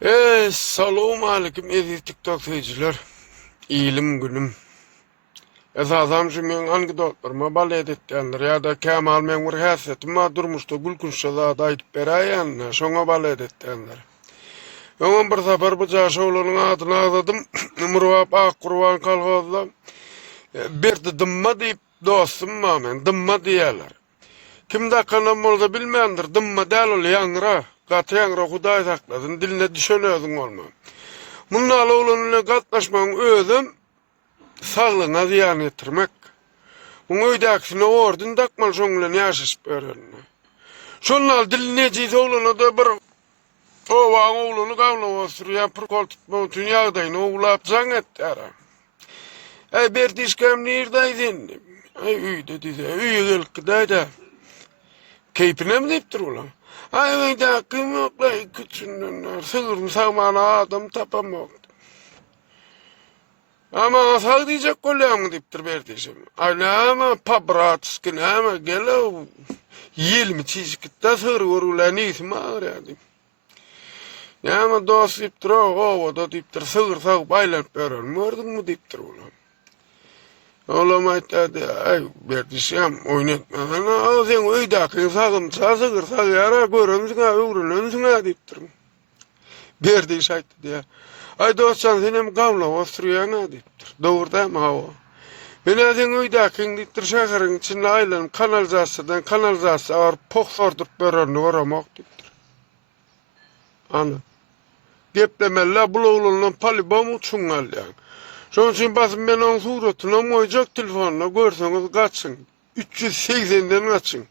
Salamu aleyküm ezi TikTok seyirciler. İyilim günüm. Esasam şu men anekdotlarıma bal edetkenler ya da Kemal men bir häsiyetim durmuşda gülkünçe zat aytıp beraýan, şoňa bal edetkenler. Öňe bir sefer bu jaşa olaryň adyny azadım. Murwap Akkurban kolhozda berdi dymma diýip dostum men dymma diýerler. Kimde kanam bolsa bilmeýändir, dymma däl ol ýangra. Gaty ýangra Hudaý saklasyn, diline düşenözüň bolma. Mundan oğlunla gatnaşmaň özüm saglygyna ziýan getirmek. Muň öýdäksine ordun dakmal şoňlan ýaşaşyp berenler. Şonal diline jyz oğluna da bir owaň oğluny gawlap oturýan prokol tutmak üçin ýagdaýyny oglap jaň etdiler. Berdişkem nerdeýdin? Öýde diýdi. Öýe gelip gideýdi. Keypinem diýipdir ulan. Öýde kim ýoklay küçünden sığırım sağmana adam tapamak. Ama sağ diýjek bolýarmy diýipdir berdişim. Ama pabratskine ama gele ýelmi çizgitde sığır görülen ismi ağrýady. Ama dost diýipdir o da diýipdir sığır sağ baýlanyp berenmerdiňmi diýipdir ulan. Olam aýtdy, ay berdişim oýnatmadan, sen öýdäki sagymça sığır sağ ýara göremsiňä öwrenensiňä diýipdir. Berdiş aýtdy diýär. Ay dostcan senem gawlap oturýan diýipdir. Dogurdam hawa. Mene sen öýdäkiň diýipdir şäheриň içinde aýlanyp kanalizasiýa baryp pok sordup berenni göremek diýipdir. Ana. Geplemelle bu oğlundan palibam uçun alyan. Şoň üçin basıp men oň suratına moýjak telefonuna görseňiz gaçyň. 380'den gaçyň.